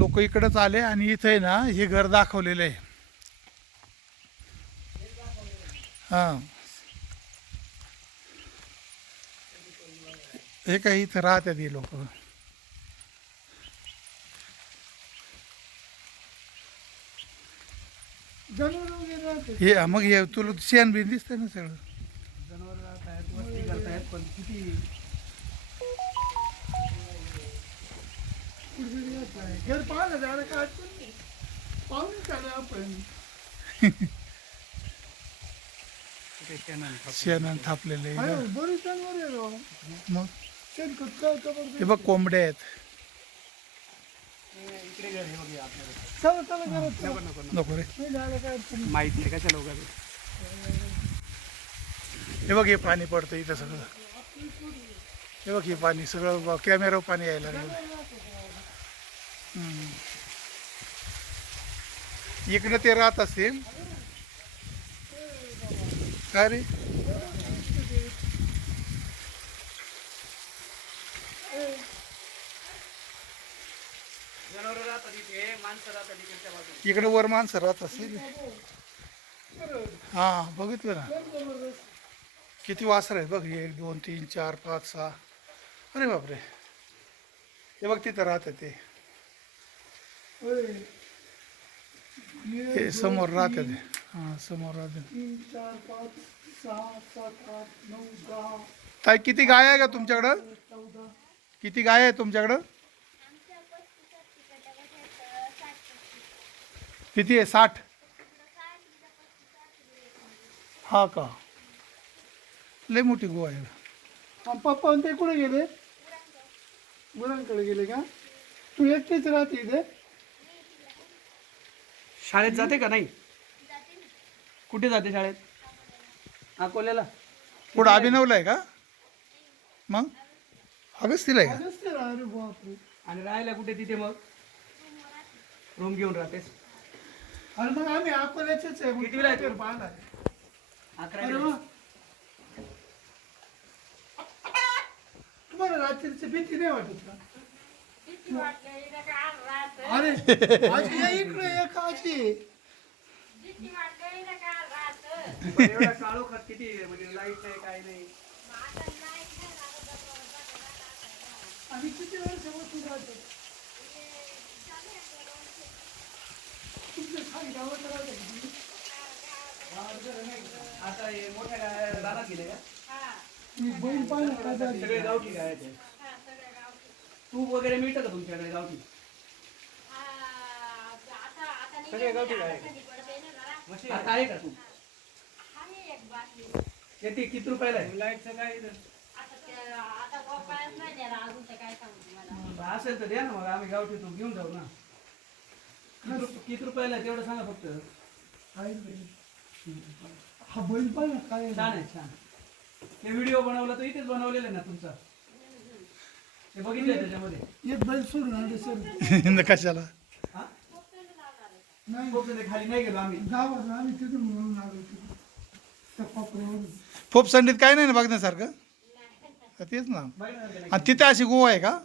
लोक इकडंच आले आणि इथे ना हे घर दाखवलेलं आहे. हां, हे काही इथं राहतात हे लोक. जनावर वगैरे राहते. हे मग हे तुला शेण बिन दिसतंय ना सगळं. जनावर राहतात, वस्ती करतायत, पण किती कुठेतरी येत आहे. घर पाहिलं झालं काय पाहून चालू आपण शेणानं थापलेले अरे बरीच जनावर आहे राव. मग शेणखत काय जबरदस्त. हे बघ कोंबड्या आहेत. इकडे घर हे बघूया आपल्याला. चला चला घरात चला. नको रे. नाही झालं काय अडचण नाही. माहित नाही कशा लोकांना. हे बघ हे पाणी पडतं इथं सगळं. हे बघ हे पाणी सगळं कॅमेरावर पाणी यायला लागलं. इकडं ते राहत असतील काय रे. जनावर राहतात इथे, माणसं राहतात इकडच्या बाजूला. इकडे वर माणसं राहत असतील. हां बघितलं ना किती वासर आहेत बघ. 1 2 3 4 5 6. अरे बापरे. हे बघ तिथं राहतात ते. होय. हे समोर राहतात. हां समोर राहतात. 3 4 5 6 7 8 9 10 ताई किती गाय आहे का तुमच्याकडं. 14 किती गाय आहे तुमच्याकडं. किती आहे 60. हा का लय मोठी गो आहे. पप्पा ते कुठे गेले. मुलांकडे गेले का. तू एकटीच राहते इथे. शाळेत जाते का नाही. कुठे जाते शाळेत. अकोल्याला. पुढं अभिनवला आहे का. मग अगस्तीला आहे का. नसते रा- अरे बापरे. आणि राहायला कुठे तिथे मग. रूम घेऊन राहतेस. अरे मग आम्ही अकोल्याचेच आहे. मग कितवीला आहे तू? घर पाहणार. 11 अरे वा. तुम्हाला रात्रीची भीती नाही वाटत का. अरे आजी या इकडे एक आजी. एवढा काळोखात किती म्हणजे लाईट नाही काय नाही. आणि किती वर्षापासून राहतो. तुमच्या खाली गावात राहतो का तुम्ही? आता हे मोठ्या गाड्या रानात गेले का. मी बैल पाहिला का झाली. सगळे गावठी गाय आहेत. तूप वगैरे मिळतं का तुमच्याकडे गावठी. सगळे गावठी गाय आहेत. म्हशी आता आहे का तू. किती रुपयाला आहे. लाईटचं काय असेल तर द्या ना मग आम्ही गावठी तूप घेऊन जाऊ ना. किती रुपयाला आहे तेवढं सांगा फक्त. आहे बैल. हा बैल पाहिला काय छान आहे छान. ते व्हिडिओ बनवला तो इथेच बनवलेला आहे ना तुमचा. ते बघितलंय त्याच्यामध्ये. एक बैल सोडून आले सर. कशाला. हा नाही खूप जण खाली नाही गेलो आम्ही. गावात आम्ही तिथून म्हणून आलो तिथून त्या कोपऱ्यावरून. फोप संडीत काय नाही ना बघण्यासारखं. का तेच ना. बघण्यासारखं नाही. आणि तिथे अशी गो आहे का.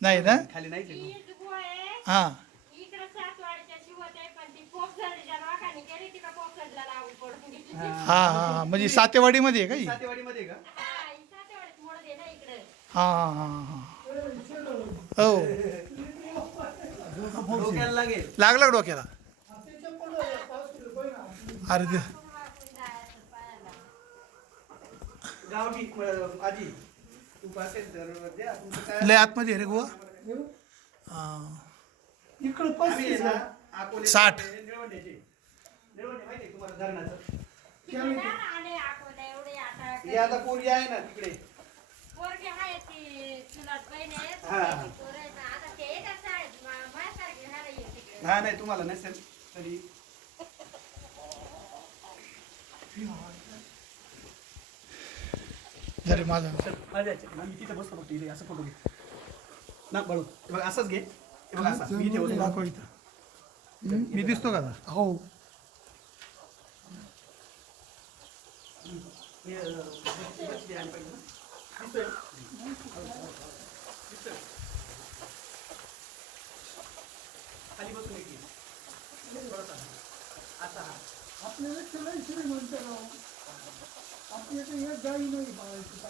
नाही ना. खाली नाही गेलो. हां हां हां म्हणजे सातेवाडीमध्ये आहे का ही. सातेवाडीमध्ये का. हां हां हां हां हो. डोक्याला लागेल. लागला का डोक्याला. त्याच्या पुढं 5 किलो बैल आहे. अरे ते गावठी आजी तूप असेल तर द्या. तुमचं काय लय आतमध्ये आहे रे गोवा. हे बघ. हां इकडं आम्ही 35 ना आहे. अकोले 60. निळवंड्याचे. निळवंडे माहिती आहे तुम्हाला धरणाचं. त्याला हे आता पोरी आहे ना तिकडे. हा नाही तुम्हाला नसेल तरी. जरी माझा माझ्या मी तिथे बसतो फक्त इथे असं फोटो घे ना बाळू. हे बघ असंच घे. हे बघ असं मी इथे होतो. दाखव इथं. मी दिसतो का आता? हो हे, बस द्या आणि पाहिजे ना. दिसतोय? दिसतोय. खाली बसून एक थोडासा असा हा आपल्याला त्याला श्रीमंत राहू आपल्याकडे एक गाई नाही पाळायची